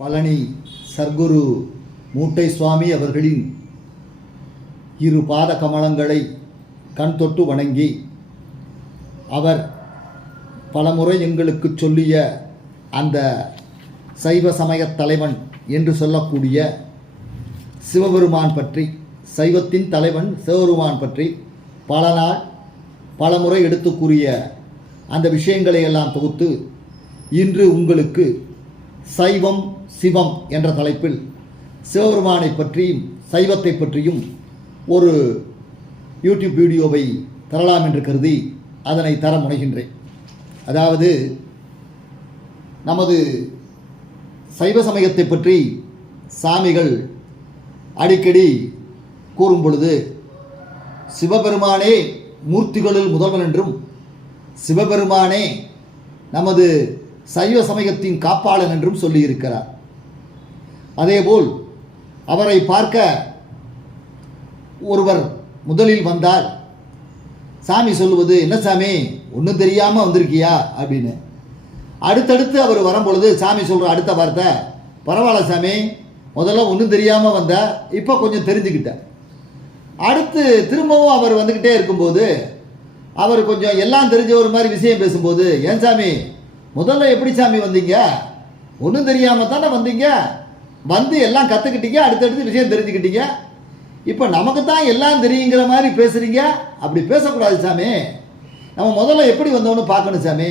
பழனி சர்க்குரு மூட்டை சுவாமி அவர்களின் இரு பாத கமலங்களை கண் தொட்டு வணங்கி அவர் பலமுறை எங்களுக்கு சொல்லிய அந்த சைவ சமயத் தலைவன் என்று சொல்லக்கூடிய சிவபெருமான் பற்றி சைவத்தின் தலைவன் சிவபெருமான் பற்றி பல நாள் பல முறை எடுத்து கூறிய அந்த விஷயங்களை எல்லாம் தொகுத்து இன்று உங்களுக்கு சைவம் சிவம் என்ற தலைப்பில் சிவபெருமானை பற்றியும் சைவத்தை பற்றியும் ஒரு யூடியூப் வீடியோவை தரலாம் என்று கருதி அதனை தர முனைகின்றேன். அதாவது நமது சைவ சமயத்தை பற்றி சாமிகள் அடிக்கடி கூறும் பொழுது சிவபெருமானே மூர்த்திகளுள் முதல்வன் என்றும் சிவபெருமானே நமது சைவ சமயத்தின் காப்பாளன் என்றும் சொல்லியிருக்கிறார். அதேபோல் அவரை பார்க்க ஒருவர் முதலில் வந்தார் சாமி சொல்லுவது என்ன சாமி ஒன்றும் தெரியாமல் வந்திருக்கியா? அப்படின்னு. அடுத்தடுத்து அவர் வரும்பொழுது சாமி சொல்கிற அடுத்த வார்த்தை பரவாயில்ல சாமி முதல்ல ஒன்றும் தெரியாமல் வந்த இப்போ கொஞ்சம் தெரிஞ்சுக்கிட்டேன் அடுத்து திரும்பவும் அவர் வந்துக்கிட்டே இருக்கும்போது அவர் கொஞ்சம் எல்லாம் தெரிஞ்ச ஒரு மாதிரி விஷயம் பேசும்போது ஏன் சாமி முதல்ல எப்படி சாமி வந்தீங்க? ஒன்றும் தெரியாமல் தானே வந்தீங்க? வந்து எல்லாம் கற்றுக்கிட்டீங்க அடுத்தடுத்து விஷயம் தெரிஞ்சுக்கிட்டீங்க. இப்போ நமக்கு தான் எல்லாம் தெரியுங்கிற மாதிரி பேசுகிறீங்க அப்படி பேசக்கூடாது சாமி. நம்ம முதல்ல எப்படி வந்தோன்னு பார்க்கணும் சாமி.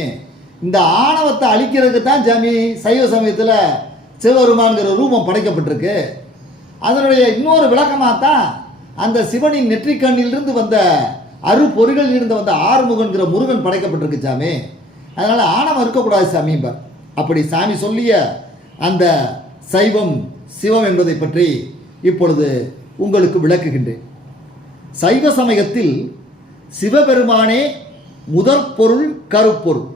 இந்த ஆணவத்தை அழிக்கிறதுக்கு தான் சாமி சைவ சமயத்தில் சிவபெருமான்கிற ரூபம் படைக்கப்பட்டிருக்கு. அதனுடைய இன்னொரு விளக்கமாக தான் அந்த சிவனின் நெற்றிக்கண்ணிலிருந்து வந்த அருப்பொறிகள் இருந்து வந்த ஆறுமுகன்கிற முருகன் படைக்கப்பட்டிருக்கு சாமி. அதனால் ஆணவம் இருக்கக்கூடாது சாமிம்பார் அப்படி சாமி சொல்லிய அந்த சைவம் சிவம் என்பதை பற்றி இப்பொழுது உங்களுக்கு விளக்குகின்றேன். சைவ சமயத்தில் சிவபெருமானே முதற் பொருள் கருப்பொருள்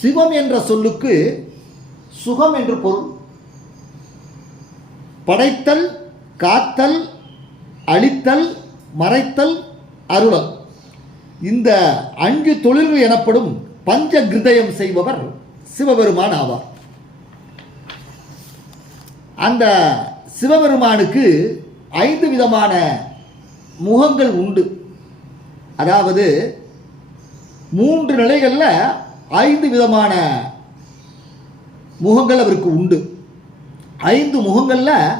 சிவம் என்ற சொல்லுக்கு சுகம் என்று பொருள். படைத்தல் காத்தல் அழித்தல் மறைத்தல் அருளல். இந்த அஞ்சு தொழில்கள் எனப்படும் பஞ்ச கிருதயம் செய்பவர் சிவபெருமான் ஆவார். அந்த சிவபெருமானுக்கு ஐந்து விதமான முகங்கள் உண்டு. அதாவது மூன்று நிலைகளில் ஐந்து விதமான முகங்கள் அவருக்கு உண்டு. ஐந்து முகங்களில்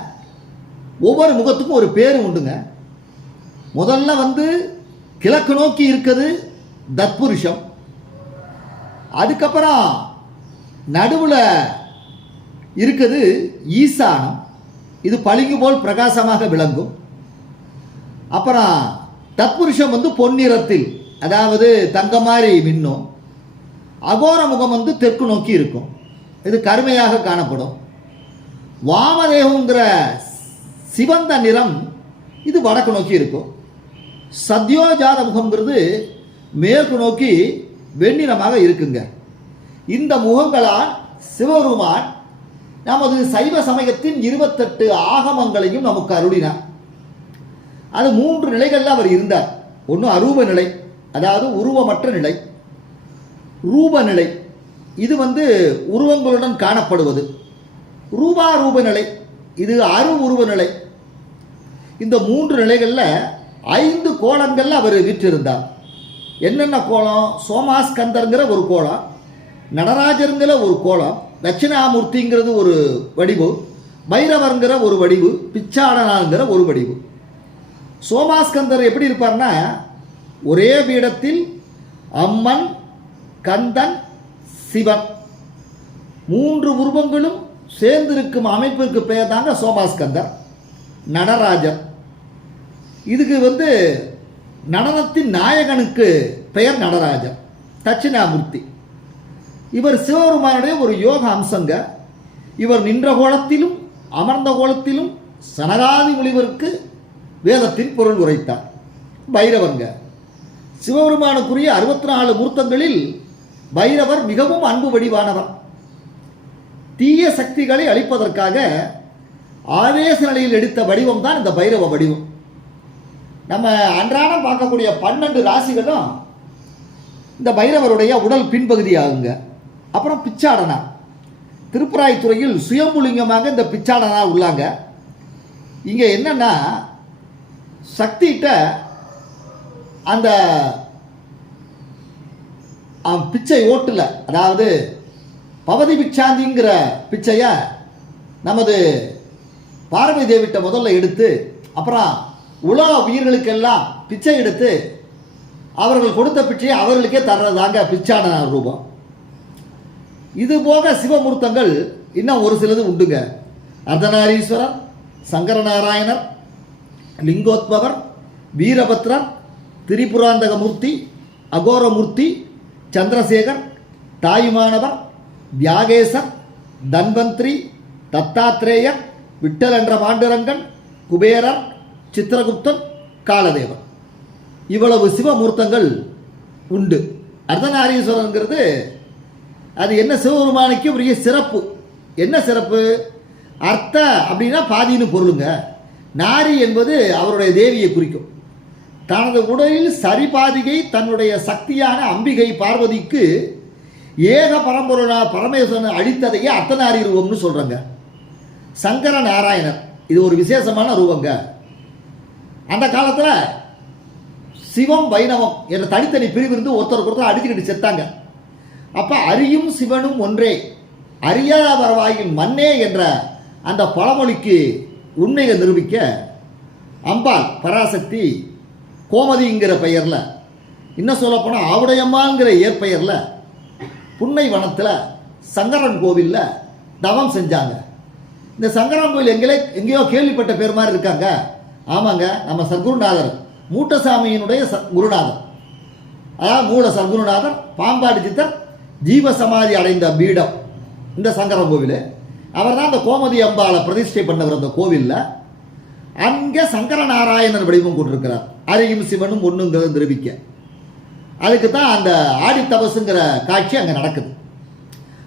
ஒவ்வொரு முகத்துக்கும் ஒரு பேர் உண்டுங்க. முதல்ல வந்து கிழக்கு நோக்கி இருக்குது தத்புருஷம். அதுக்கப்புறம் நடுவில் இருக்குது ஈசானம். இது பளிங்கு போல் பிரகாசமாக விளங்கும். அப்புறம் தத்புருஷம் வந்து பொன்னிறத்தில் அதாவது தங்க மாதிரி மின்னும். அகோர முகம் வந்து தெற்கு நோக்கி இருக்கும். இது கருமையாக காணப்படும். வாமதேவங்கிற சிவந்த நிறம் இது வடக்கு நோக்கி இருக்கும். சத்யோஜாத முகம்ங்கிறது மேற்கு நோக்கி வெண்ணிறமாக இருக்குங்க. இந்த முகங்களால் சிவபெருமான் நமது சைவ சமயத்தின் இருபத்தெட்டு ஆகமங்களையும் நமக்கு அருளினார். அது மூன்று நிலைகளில் அவர் இருந்தார். ஒன்று அரூப நிலை அதாவது உருவமற்ற நிலை. ரூப நிலை இது வந்து உருவங்களுடன் காணப்படுவது. ரூபா ரூப நிலை இது அரு உருவ நிலை. இந்த மூன்று நிலைகளில் ஐந்து கோலங்களில் அவர் வீற்றிருந்தார். என்னென்ன கோலம்? சோமாஸ்கந்தருங்கிற ஒரு கோலம் நடராஜருங்கிற ஒரு கோலம் தட்சிணாமூர்த்திங்கிறது ஒரு வடிவு பைரவருங்கிற ஒரு வடிவு பிச்சாடனாங்கிற ஒரு வடிவு. சோமாஸ்கந்தர் எப்படி இருப்பார்னா ஒரே பீடத்தில் அம்மன் கந்தன் சிவன். மூன்று உருவங்களும் சேர்ந்திருக்கும் அமைப்பிற்கு பெயர் தாங்க சோமாஸ்கந்தர் நடராஜர். இதுக்கு வந்து நடனத்தின் நாயகனுக்கு பெயர் நடராஜர் தட்சிணாமூர்த்தி. இவர் சிவபெருமானுடைய ஒரு யோக அம்சங்க. இவர் நின்ற கோலத்திலும் அமர்ந்த கோலத்திலும் சனகாதி முனிவருக்கு வேதத்தின் பொருள் உரைத்தார். பைரவங்க சிவபெருமானுக்குரிய அறுபத்தி நாலு மூர்த்தங்களில் பைரவர் மிகவும் அன்பு வடிவானவர். தீய சக்திகளை அழிப்பதற்காக ஆவேச நிலையில் எடுத்த வடிவம் தான் இந்த பைரவ வடிவம். நம்ம அன்றாடம் பார்க்கக்கூடிய பன்னெண்டு ராசிகளும் இந்த பைரவருடைய உடல் பின்பகுதி ஆகுங்க அப்புறம் பிச்சாடனா. திருப்பராய்த்துறையில் சுயம்புலிங்கமாக இந்த பிச்சாடனா உள்ளாங்க. இங்கே என்னன்னா சக்திகிட்ட அந்த அவன் பிச்சை ஓட்டில். அதாவது பவதி பிச்சாந்திங்கிற பிச்சையை நமது பார்வதி தேவிட்ட முதல்ல எடுத்து அப்புறம் உலக உயிர்களுக்கெல்லாம் பிச்சை எடுத்து அவர்கள் கொடுத்த பிச்சையை அவர்களுக்கே தர்றதாங்க பிச்சான ரூபம். இது போக சிவமூர்த்தங்கள் இன்னும் ஒரு சிலது உண்டுங்க. அர்த்தநாரீஸ்வரர் சங்கரநாராயணர் லிங்கோத்பவர் வீரபத்ரர் திரிபுராந்தகமூர்த்தி அகோரமூர்த்தி சந்திரசேகர் தாயுமானவர் தியாகேசர் தன்வந்திரி தத்தாத்ரேயர் விட்டல் என்ற பாண்டுரங்கன் குபேரர் சித்திரகுப்தன் காலதேவர் இவ்வளவு சிவமூர்த்தங்கள் உண்டு. அர்த்தநாரீஸ்வரங்கிறது அது என்ன சிவபெருமானுக்கு பெரிய சிறப்பு. என்ன சிறப்பு? அர்த்த அப்படின்னா பாதின்னு பொருளுங்க. நாரி என்பது அவருடைய தேவியை குறிக்கும். தனது உடலில் சரிபாதிகை தன்னுடைய சக்தியான அம்பிகை பார்வதிக்கு ஏக பரம்பொருளா பரமேஸ்வரன் அழித்ததையே அர்த்தநாரி ரூபம்னு சொல்கிறாங்க சங்கர நாராயணர் இது ஒரு விசேஷமான ரூபங்க. அந்த காலத்தில் சிவம் வைணவம் என்ற தனித்தனி பிரிவு இருந்து ஒருத்தருக்கு ஒருத்தர் அடிச்சுக்கிட்டு செத்தாங்க. அப்போ அரியும் சிவனும் ஒன்றே. அறியாத வரவாயின் மண்ணே என்ற அந்த பழமொழிக்கு உண்மையை நிரூபிக்க அம்பாள் பராசக்தி கோமதிங்கிற பெயரில் இன்னும் சொல்லப்போனால் ஆவுடையம்மாங்கிற இயற்பெயரில் புன்னை வனத்தில் சங்கரன் கோவிலில் தவம் செஞ்சாங்க. இந்த சங்கரன் கோவில் எங்களே எங்கேயோ கேள்விப்பட்ட பேர் மாதிரி இருக்காங்க. ஆமாங்க நம்ம சர்க்குருநாதர் மூட்டசாமியினுடைய ச குருநாதர். அதாவது மூல சர்க்குருநாதர் பாம்பாடி சித்தர் ஜீவ சமாதி அடைந்த பீடம் இந்த சங்கரன் கோவில். அவர் தான் அந்த கோமதி அம்பாவை பிரதிஷ்டை பண்ணவர் அந்த கோவிலில். அங்கே சங்கரநாராயணன் வடிவம் கொண்டிருக்கிறார். அரியும் சிவனும் ஒன்றுங்கிறத நிரூபிக்க. அதுக்கு தான் அந்த ஆடி தபசுங்கிற காட்சி அங்கே நடக்குது.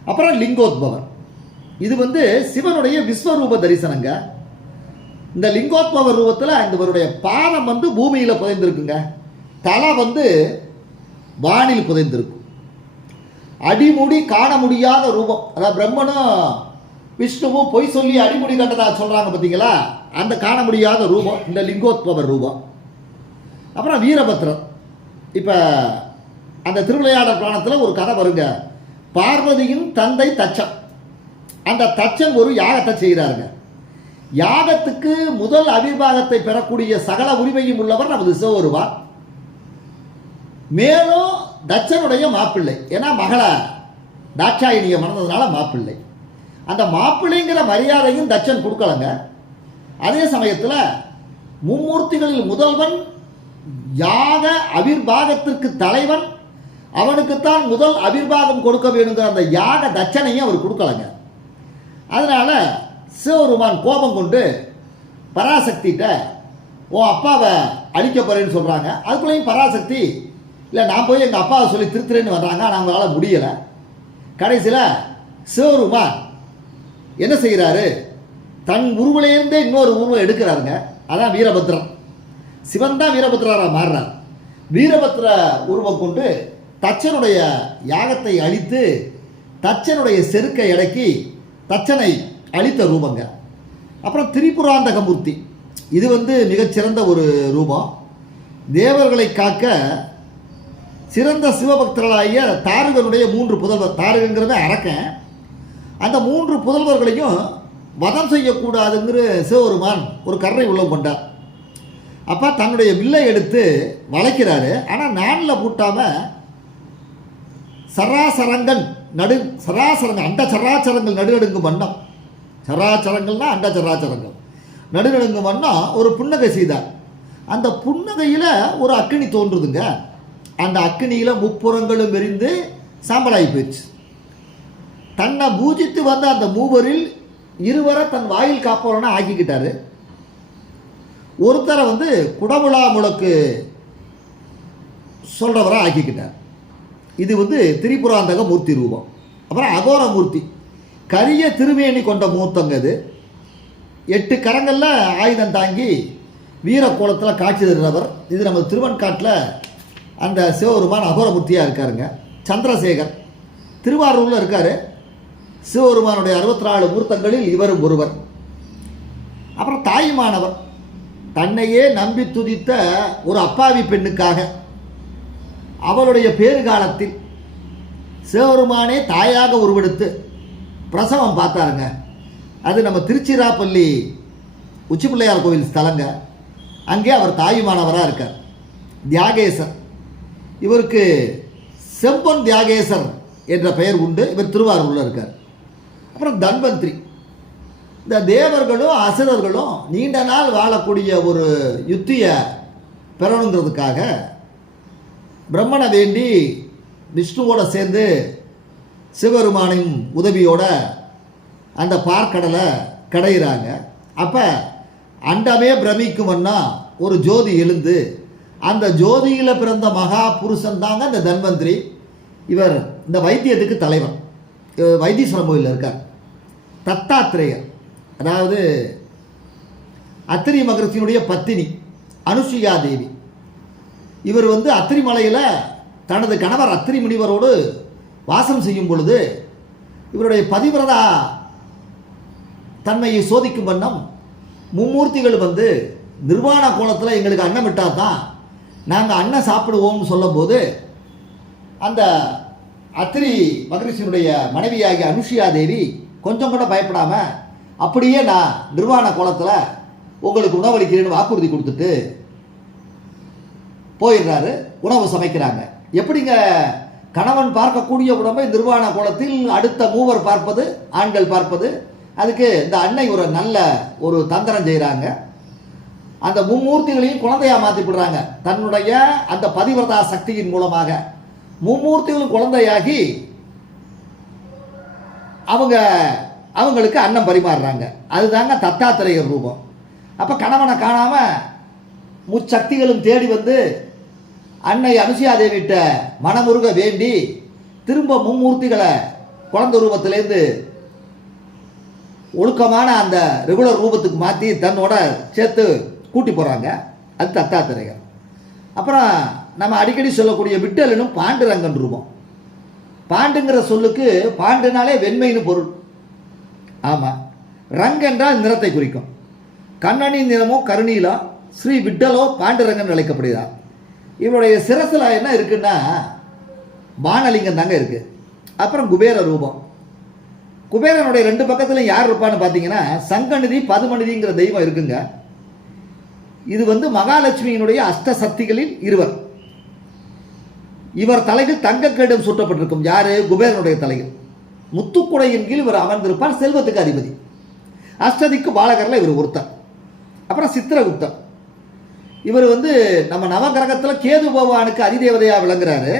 அப்புறம் லிங்கோத்பவர். இது வந்து சிவனுடைய விஸ்வரூப தரிசனங்க. இந்த லிங்கோத்பவர் ரூபத்தில் இவருடைய பாதம் வந்து பூமியில் புதைந்திருக்குங்க. தலை வந்து வானில் புதைந்திருக்கும். அடிமுடி காண முடியாத ரூபம். அதாவது பிரம்மனும் விஷ்ணுவும் பொய் சொல்லி அடிமுடி கண்டதா சொல்கிறாங்க பார்த்தீங்களா அந்த காண முடியாத ரூபம் இந்த லிங்கோத்பவர் ரூபம். அப்புறம் வீரபத்ரம் இப்போ அந்த திருவிளையாடல் புராணத்தில் ஒரு கதை வருங்க. பார்வதியின் தந்தை தச்சன். அந்த தச்சன் ஒரு யாகத்தை செய்கிறாருங்க. யாகத்துக்கு முதல் அபிர்வாகத்தை பெறக்கூடிய சகல உரிமையும் உள்ளவர் நமது சிவபெருமான். மேலும் தச்சனுடைய மாப்பிள்ளை. ஏன்னா மகளார் தாட்சாயினியை மணந்ததுனால மாப்பிள்ளை. அந்த மாப்பிள்ளைங்கிற மரியாதையும் தச்சன் கொடுக்கலங்க. அதே சமயத்தில் மும்மூர்த்திகளில் முதல்வன் யாக அபிர்வாகத்திற்கு தலைவன் அவனுக்குத்தான் முதல் அபிர்வாகம் கொடுக்க வேணுங்கிற அந்த யாக தட்சணையும் அவர் கொடுக்கலங்க. அதனால் சிவபெருமான் கோபம் கொண்டு பராசக்திகிட்ட உன் அப்பாவை அழிக்க போகிறேன்னு சொல்கிறாங்க அதுக்குள்ளேயும் பராசக்தி இல்லை நான் போய் எங்கள் அப்பாவை சொல்லி திருத்துறேன்னு வர்றாங்க. ஆனால் அவங்களால முடியலை. கடைசியில் சிவபெருமான் என்ன செய்கிறாரு தன் உருவிலேருந்தே இன்னொரு உருவம் எடுக்கிறாருங்க. அதான் வீரபத்ரன். சிவன் தான் வீரபத்ரராக மாறுறார். வீரபத்ர உருவம் கொண்டு தச்சனுடைய யாகத்தை அழித்து தச்சனுடைய செருக்கை அடக்கி தச்சனை அழித்த ரூபங்க. அப்புறம் திரிபுராந்தகமூர்த்தி. இது வந்து மிகச்சிறந்த ஒரு ரூபம். தேவர்களை காக்க சிறந்த சிவபக்தர்களாகிய தாரகனுடைய மூன்று புதல்வர். தாரகங்கிறத அரக்கன் அந்த மூன்று புதல்வர்களையும் வதம் செய்யக்கூடாதுங்கிற சிவபெருமான் ஒரு கருணை உள்ளம் கொண்டார். அப்போ தன்னுடைய வில்லை எடுத்து வளைக்கிறாரு. ஆனால் நானில் பூட்டாமல் சராசரங்கன் நடு சராசரங்கள் அண்ட சராச்சரங்கள் நடுநடுங்கும் வண்ணம். சராச்சரங்கள்னா அண்ட சராச்சரங்கள் நடுநடுங்கும் வண்ணம் ஒரு புன்னகை செய்தார். அந்த புன்னகையில் ஒரு அக்கினி தோன்றுதுங்க. அந்த அக்னியில் முப்புறங்களும் எரிந்து சாம்பலாகி போயிடுச்சு. தன்னை பூஜித்து வந்த அந்த மூவரில் இருவரை தன் வாயில் காப்பவரனை ஆக்கிக்கிட்டாரு. ஒருத்தரை வந்து குடமுழா முழக்கு சொல்கிறவரை ஆக்கிக்கிட்டார். இது வந்து திரிபுராந்தக மூர்த்தி ரூபம். அப்புறம் அகோர மூர்த்தி. கரிய திருமேனி கொண்ட மூர்த்தங்க இது. எட்டு கரங்களில் ஆயுதம் தாங்கி வீரக்கோலத்தில் காட்சி தருகிறவர். இது நம்ம திருவன்காட்டில் அந்த சிவபெருமான் அகோரமூர்த்தியாக இருக்காருங்க. சந்திரசேகர். திருவாரூரில் இருக்கார். சிவபெருமானுடைய அறுபத்தி நாலு மூர்த்தங்களில் இவரும் ஒருவர். அப்புறம் தாயுமானவர் தன்னையே நம்பி துதித்த ஒரு அப்பாவி பெண்ணுக்காக அவளுடைய பேறுகாலத்தில் சிவபெருமானே தாயாக உருவெடுத்து பிரசவம் பார்த்தாருங்க. அது நம்ம திருச்சிராப்பள்ளி உச்சி பிள்ளையார் கோவில் ஸ்தலங்க. அங்கே அவர் தாயுமானவராக இருக்கார். தியாகேசர். இவருக்கு செம்பொன் தியாகேசர் என்ற பெயர் உண்டு. இவர் திருவாரூரில் இருக்கார். அப்புறம் தன்வந்திரி. இந்த தேவர்களும் அசுரர்களும் நீண்ட நாள் வாழக்கூடிய ஒரு யுத்தியை பெறணுங்கிறதுக்காக பிரம்மனை வேண்டி விஷ்ணுவோட சேர்ந்து சிவபெருமானின் உதவியோட அந்த பார்க்கடலை கடையிறாங்க. அப்போ அண்டமே பிரமிக்குமன்னா ஒரு ஜோதி எழுந்து அந்த ஜோதியில் பிறந்த மகா புருஷன் தாங்க இந்த தன்வந்திரி. இவர் இந்த வைத்தியத்துக்கு தலைவர். வைத்தீஸ்வரன் கோயிலில் இருக்கார். தத்தாத்திரேயர் அதாவது அத்திரி மகரத்தினுடைய பத்தினி அனுசுயா தேவி. இவர் வந்து அத்திரி மலையில் தனது கணவர் அத்திரி முனிவரோடு வாசம் செய்யும் பொழுது இவருடைய பதிவிரதா தன்மையை சோதிக்கும் வண்ணம் மும்மூர்த்திகள் வந்து நிர்வாண கோலத்தில் எங்களுக்கு அன்னம் விட்டால் தான் நாங்கள் அண்ணன் சாப்பிடுவோம்னு சொல்லும்போது அந்த அத்திரி மகரிஷியினுடைய மனைவியாகிய அனுஷியா தேவி கொஞ்சம் கூட பயப்படாமல் அப்படியே நான் நிர்வாண கோலத்தில் உங்களுக்கு உணவளிக்கிறேன்னு வாக்குறுதி கொடுத்துட்டு போயிடுறாரு. உணவு சமைக்கிறாங்க. எப்படிங்க கணவன் பார்க்கக்கூடிய உடம்பை நிர்வாண கோலத்தில் அடுத்த மூவர் பார்ப்பது ஆண்கள் பார்ப்பது? அதுக்கு இந்த அன்னை ஒரு நல்ல ஒரு தந்திரம் செய்கிறாங்க அந்த மும்மூர்த்திகளையும் குழந்தையா மாற்றி விடுறாங்க. தன்னுடைய அந்த பதிவிரதா சக்தியின் மூலமாக. மும்மூர்த்திகளும் குழந்தையாகி அவங்க அவங்களுக்கு அன்னம் பரிமாறுறாங்க. அதுதாங்க தத்தாத்திரையர் ரூபம். அப்போ கணவனை காணாமல் முச்சக்திகளும் தேடி வந்து அன்னை அனுசியாதேவிட்ட மனமுருக வேண்டி திரும்ப மும்மூர்த்திகளை குழந்தை ரூபத்திலேருந்து ஒழுக்கமான அந்த ரெகுலர் ரூபத்துக்கு மாற்றி தன்னோட சேர்த்து கூட்டி போகிறாங்க அது தத்தாத்திரையர் அப்புறம் நம்ம அடிக்கடி சொல்லக்கூடிய விட்டலனும் பாண்டுரங்கன் ரூபம். பாண்டுங்கிற சொல்லுக்கு பாண்டுனாலே வெண்மைன்னு பொருள். ஆமாம் ரங் என்றால் நிறத்தை குறிக்கும். கண்ணனி நிறமோ கருணீலோ ஸ்ரீ விட்டலோ பாண்டுரங்கன் அழைக்கப்படுகிறார் இவருடைய சிரசில் என்ன இருக்குன்னா வானலிங்கம் தாங்க இருக்குது அப்புறம் குபேர ரூபம். குபேரனுடைய ரெண்டு பக்கத்துலையும் யார் இருப்பான்னு பார்த்தீங்கன்னா சங்கநிதி பதுமநிதிங்கிற தெய்வம் இருக்குங்க. இது வந்து மகாலட்சுமியினுடைய அஷ்ட சக்திகளில் இருவர். இவர் தலையில் தங்கக்கேடம் சுட்டப்பட்டிருக்கும். யாரு? குபேரனுடைய தலையில். முத்துக்குடையின் கீழ் இவர் அமர்ந்திருப்பார். செல்வத்துக்கு அதிபதி. அஷ்டதிக்கு பாலகரில் இவர் ஒருத்தர். அப்புறம் சித்திரகுப்தர். இவர் வந்து நம்ம நவகிரகத்தில் கேது பகவானுக்கு அதிதேவதையாக விளங்குறாரு.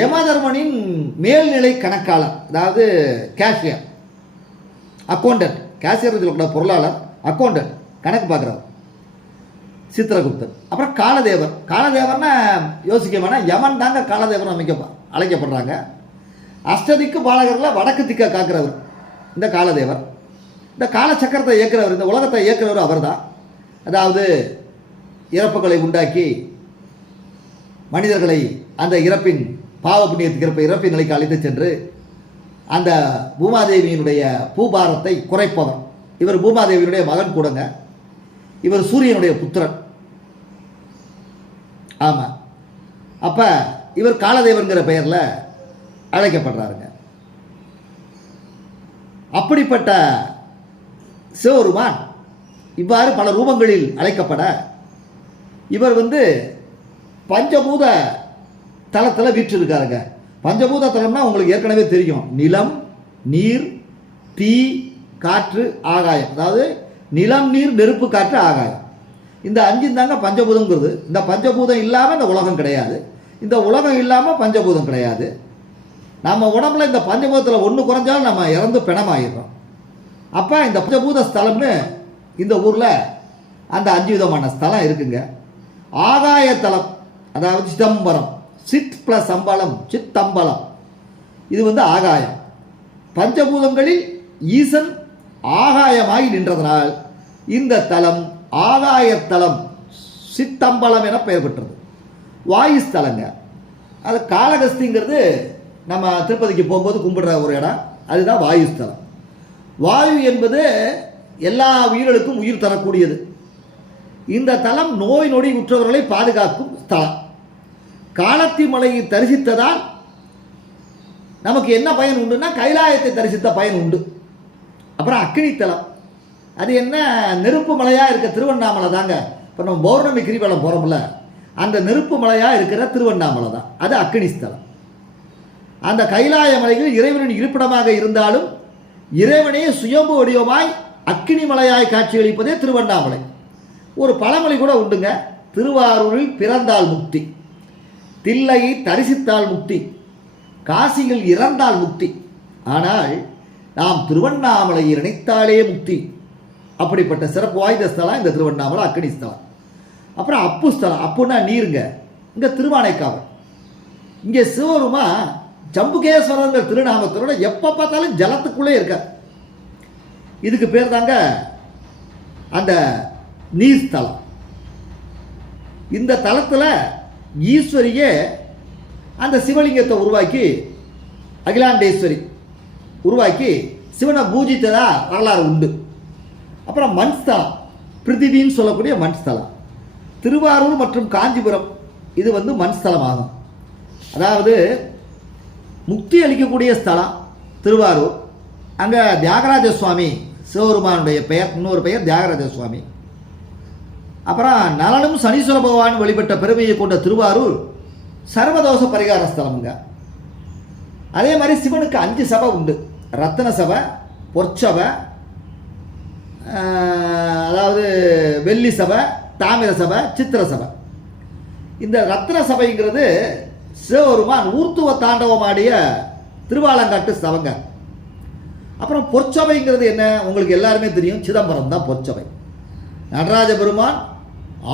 யமதர்மனின் மேல்நிலை கணக்காளர் அதாவது கேஷியர் அக்கௌண்டன்ட் கேஷியர் சொல்லக்கூட பொருளாளர் அக்கௌண்டன்ட் கணக்கு பார்க்குறவர். சித்திரகுப்தன். அப்புறம் காலதேவர். காலதேவர்னா யோசிக்க வேணாம் யமன் தாங்க காலதேவர் அமைக்க அழைக்கப்படுறாங்க. அஷ்டதிக்கு பாலகரில் வடக்கு திக்க காக்கிறவர் இந்த காலதேவர். இந்த காலச்சக்கரத்தை இயக்கிறவர் இந்த உலகத்தை இயக்குறவர் அவர்தான். அதாவது இறப்புகளை உண்டாக்கி மனிதர்களை அந்த இறப்பின் பாவ புண்ணியத்துக்கு இறப்ப இறப்பின் நிலைக்கு அழைத்து சென்று அந்த பூமாதேவியினுடைய பூபாரத்தை குறைப்பவர். இவர் பூமாதேவியினுடைய மகன் கூடங்க. இவர் சூரியனுடைய புத்திரன். ஆமாம் அப்போ இவர் காலதேவன்கிற பெயரில் அழைக்கப்படுறாருங்க. அப்படிப்பட்ட சிவருமான் இவ்வாறு பல ரூபங்களில் அழைக்கப்பட இவர் வந்து பஞ்சபூத தலத்தில் வீற்றிருக்காருங்க. பஞ்சபூத தலம்னா உங்களுக்கு ஏற்கனவே தெரியும். நிலம் நீர் தீ காற்று ஆகாயம். அதாவது நிலம் நீர் நெருப்பு காற்று ஆகாயம். இந்த அஞ்சு தாங்க பஞ்சபூதங்கிறது இந்த பஞ்சபூதம் இல்லாமல் இந்த உலகம் கிடையாது. இந்த உலகம் இல்லாமல் பஞ்சபூதம் கிடையாது. நம்ம உடம்புல இந்த பஞ்சபூதத்தில் ஒன்று குறைஞ்சாலும் நம்ம இறந்து பிணமாயிடுறோம். அப்போ இந்த பஞ்சபூத ஸ்தலம்னு இந்த ஊரில் அந்த அஞ்சு விதமான ஸ்தலம் இருக்குங்க. ஆகாயத்தலம் அதாவது சிதம்பரம் சித் ப்ளஸ் அம்பலம் சித்தம்பலம். இது வந்து ஆகாயம். பஞ்சபூதங்களில் ஈசன் ஆகாயமாகி நின்றதனால் இந்த தலம் ஆகாயத்தலம் சித்தம்பலம் என பெயர் பெற்றது. வாயுஸ்தலங்க. அது காளகஸ்திங்கிறது நம்ம திருப்பதிக்கு போகும்போது கும்பிடுற ஒரு இடம். அதுதான் வாயுஸ்தலம். வாயு என்பது எல்லா உயிர்களுக்கும் உயிர் தரக்கூடியது. இந்த தலம் நோய் நொடி உற்றவர்களை பாதுகாக்கும் ஸ்தலம். காலத்தி மலையை தரிசித்ததால் நமக்கு என்ன பயன் உண்டுன்னா கைலாயத்தை தரிசித்த பயன் உண்டு. அப்புறம் அக்கினித்தலம் அது என்ன நெருப்பு மலையாக இருக்க திருவண்ணாமலை தாங்க. இப்போ நம்ம பௌர்ணமி கிரிவலம் போகிறோம்ல அந்த நெருப்பு மலையாக இருக்கிற திருவண்ணாமலை தான். அது அக்கினி ஸ்தலம். அந்த கைலாய மலையில் இறைவனின் இருப்பிடமாக இருந்தாலும் இறைவனே சுயம்பு வடிவமாய் அக்கினி மலையாய் காட்சியளிப்பதே திருவண்ணாமலை. ஒரு பழமொழி கூட உண்டுங்க திருவாரூரில் பிறந்தால் முக்தி தில்லையை தரிசித்தால் முக்தி காசியில் இறந்தால் முக்தி. ஆனால் நாம் திருவண்ணாமலையை நினைத்தாலே முக்தி. அப்படிப்பட்ட சிறப்பு வாய்ந்த ஸ்தலம் இந்த திருவண்ணாமலை அக்கினி ஸ்தலம். அப்புறம் அப்பு ஸ்தலம். அப்புன்னா நீருங்க. இங்கே திருவானைக்காவல். இங்கே சிவருமா ஜம்புகேஸ்வரங்கிற திருநாமத்தோட எப்போ பார்த்தாலும் ஜலத்துக்குள்ளே இருக்கார். இதுக்கு பேர் தாங்க அந்த நீர் ஸ்தலம். இந்த தலத்தில் ஈஸ்வரியே அந்த சிவலிங்கத்தை உருவாக்கி அகிலாண்டேஸ்வரி உருவாக்கி சிவனை பூஜித்ததாக வரலாறு உண்டு. அப்புறம் மண் ஸ்தலம் பிருத்திவின்னு சொல்லக்கூடிய மண் ஸ்தலம் திருவாரூர் மற்றும் காஞ்சிபுரம் இது வந்து மண் ஸ்தலமாகும் அதாவது முக்தி அளிக்கக்கூடிய ஸ்தலம் திருவாரூர். அங்கே தியாகராஜ சுவாமி சிவபெருமானுடைய பெயர் இன்னொரு பெயர் தியாகராஜ சுவாமி. அப்புறம் நலனும் சனீஸ்வர பகவான் வழிபட்ட பெருமையை கொண்ட திருவாரூர் சர்வதோஷ பரிகார ஸ்தலம்ங்க அதே மாதிரி சிவனுக்கு அஞ்சு சபை உண்டு. ரத்தன சபை பொற்சபை அதாவது வெள்ளி சபை தாமிர சபை சித்திர சபை. இந்த ரத்ன சபைங்கிறது சிவபெருமான் ஊர்த்துவ தாண்டவமாடிய திருவாலங்காட்டு சபைங்க. அப்புறம் பொற்சபைங்கிறது என்ன? உங்களுக்கு எல்லாருமே தெரியும் சிதம்பரம் தான் பொற்சபை. நடராஜ பெருமான்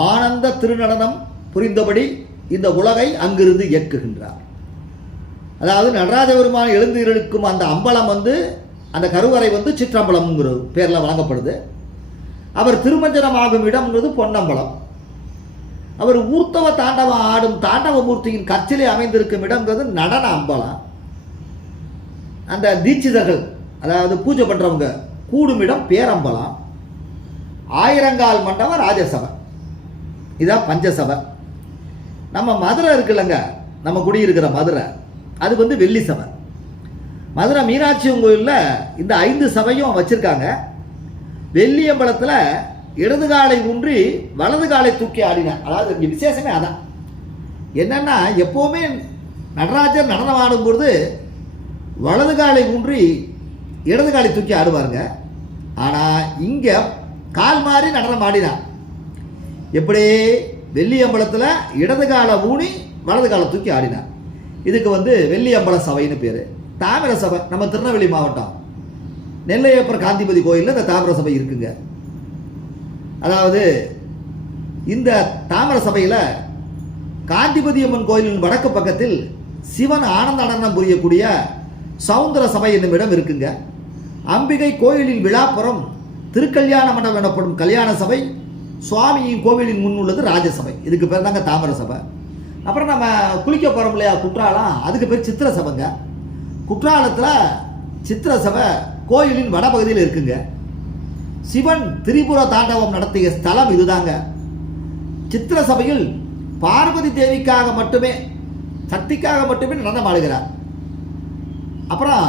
ஆனந்த திருநடனம் புரிந்தபடி இந்த உலகை அங்கிருந்து இயக்குகின்றார். அதாவது நடராஜ பெருமான் எழுந்திருக்கும் அந்த அம்பலம் வந்து அந்த கருவறை வந்து சிற்றம்பலம்ங்கிற பேரில் வழங்கப்படுது. அவர் திருமஞ்சனமாகும் இடம்ங்கிறது பொன்னம்பலம். அவர் ஊர்த்தவ தாண்டவம் ஆடும் தாண்டவமூர்த்தியின் கச்சிலே அமைந்திருக்கும் இடம்ங்கிறது நடன அம்பலம் அந்த தீட்சிதர்கள் அதாவது பூஜை பண்ணுறவங்க கூடும் இடம் பேரம்பலம். ஆயிரங்கால் மண்டபம் ராஜசபை. இதான் பஞ்சசபை. நம்ம மதுரை இருக்குல்லங்க நம்ம குடியிருக்கிற மதுரை. அது வந்து வெள்ளி சபை. மதுரை மீனாட்சி கோயிலில் இந்த ஐந்து சபையும் வச்சுருக்காங்க. வெள்ளியம்பலத்தில் இடது காலை ஊன்றி வலது காலை தூக்கி ஆடினார் அதாவது இங்கே விசேஷமே அதான். என்னன்னா எப்போவுமே நடராஜர் நடனம் ஆடும்பொழுது வலது காலை ஊன்றி இடது காலை தூக்கி ஆடுவாருங்க. ஆனால் இங்கே கால் மாறி நடனம் ஆடினார் எப்படி? வெள்ளியம்பலத்தில் இடது காலை ஊனி வலது காலை தூக்கி ஆடினார் இதுக்கு வந்து வெள்ளியம்பல சபைன்னு பேர். தாமிர சபை நம்ம திருநெல்வேலி மாவட்டம். நெல்லையப்பர் காந்திபதி கோயிலில் இந்த தாமிர சபை இருக்குங்க. அதாவது இந்த தாமிர சபையில் காந்திபதி அம்மன் கோயிலின் வடக்கு பக்கத்தில் சிவன் ஆனந்த நடனம் புரியக்கூடிய சவுந்தர சபை என்னும் இடம் இருக்குங்க. அம்பிகை கோயிலின் விழாப்புறம் திருக்கல்யாண மண்டபம் எனப்படும் கல்யாண சபை சுவாமியின் கோவிலின் முன் உள்ளது ராஜசபை. இதுக்கு பேர் தாங்க தாமிர சபை. அப்புறம் நம்ம குளிக்க போகிறோம் இல்லையா குற்றாலம்? அதுக்கு பேர் சித்திர சபைங்க. குற்றாலத்தில் சித்திர சபை கோயிலின் வடபகுதியில் இருக்குங்க. சிவன் திரிபுர தாண்டவம் நடத்திய ஸ்தலம் இதுதாங்க. சித்திர சபையில் பார்வதி தேவிக்காக மட்டுமே சக்திக்காக மட்டுமே நடனம் ஆடுகிறார். அப்புறம்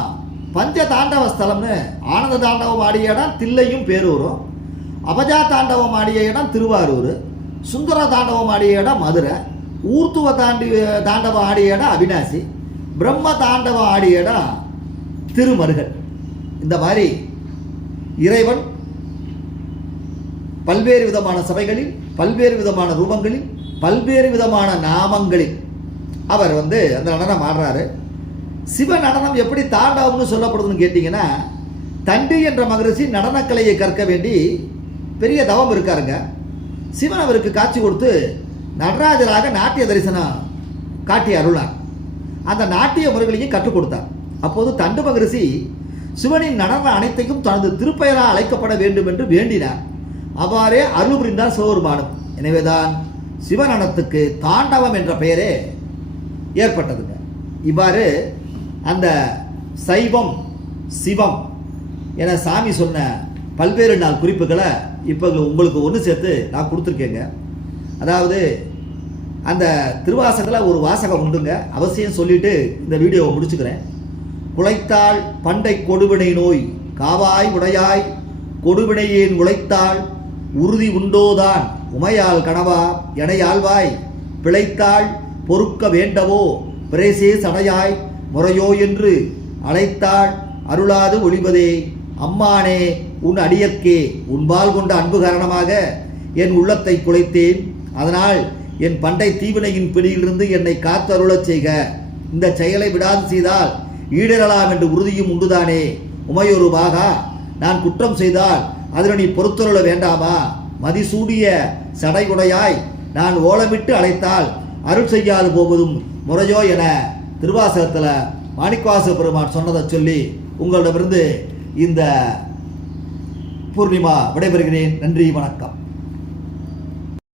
பஞ்ச தாண்டவ ஸ்தலம்னு ஆனந்த தாண்டவம் ஆடிய இடம் தில்லையும் பேரூரும் அபஜா தாண்டவம் ஆடிய இடம் திருவாரூர் சுந்தர தாண்டவம் ஆடிய இடம் மதுரை ஊர்த்துவ தாண்டி தாண்டவம் ஆடிய இடம் அவினாசி பிரம்ம தாண்டவம் ஆடிய இடம் திருமருகன். இந்த மாதிரி இறைவன் பல்வேறு விதமான சபைகளில் பல்வேறு விதமான ரூபங்களில் பல்வேறு விதமான நாமங்களில் அவர் வந்து அந்த நடனம் ஆடுறாரு. சிவ நடனம் எப்படி தாண்டவம்னு சொல்லப்படுதுன்னு கேட்டிங்கன்னா தண்டி என்ற மகரிஷி நடனக்கலையை கற்க வேண்டி பெரிய தவம் இருக்காருங்க. சிவன் அவருக்கு காட்சி கொடுத்து நடராஜராக நாட்டிய தரிசனம் காட்டி அருளார். அந்த நாட்டிய முறைகளையும் கற்றுக் கொடுத்தார். அப்போது தண்டு மகரிஷி சிவனின் நடன அனைத்தையும் தனது திருப்பெயரால் அழைக்கப்பட வேண்டும் என்று வேண்டினார். அவ்வாறே அருள் புரிந்தார் சிவபெருமானும். எனவேதான் சிவநடத்துக்கு தாண்டவம் என்ற பெயரே ஏற்பட்டதுங்க. இவ்வாறு அந்த சைவம் சிவம் என சாமி சொன்ன பல்வேறு நாள் குறிப்புகளை இப்போ உங்களுக்கு ஒன்று சேர்த்து நான் கொடுத்துருக்கேங்க. அதாவது அந்த திருவாசகத்தில் ஒரு வாசகம் உண்டுங்க. அவசியம் சொல்லிட்டு இந்த வீடியோவை முடிச்சுக்கிறேன். குலைத்தால் பண்டை கொடுவினை நோய் காவாய் உடையாய் கொடுவினையேன் உழைத்தாள் உறுதி உண்டோதான் உமையால் கனவா எனையாழ்வாய் பிழைத்தாள் பொறுக்க வேண்டவோ பிரேசே சடையாய் முறையோ என்று அழைத்தாள் அருளாது ஒளிவதே அம்மானே உன் அடியற்கே உன்பால் கொண்ட அன்பு காரணமாக என் உள்ளத்தை குலைத்தேன். அதனால் என் பண்டை தீவினையின் பிடியிலிருந்து என்னை காத்து அருளச் செய்க. இந்த செயலை விடாது செய்தால் ஈடரலாம் என்று உறுதியும் உண்டுதானே? உமையொரு பாகா நான் குற்றம் செய்தால் அதில் நீ பொறுத்தருள வேண்டாமா? மதிசூடிய சடைகுடையாய் நான் ஓலமிட்டு அழைத்தால் அருள் செய்யாது போவதும் முறையோ என திருவாசகத்தில் மாணிக்கவாச பெருமான் சொன்னதை சொல்லி உங்களிடமிருந்து இந்த பூர்ணிமா விடைபெறுகிறேன். நன்றி வணக்கம்.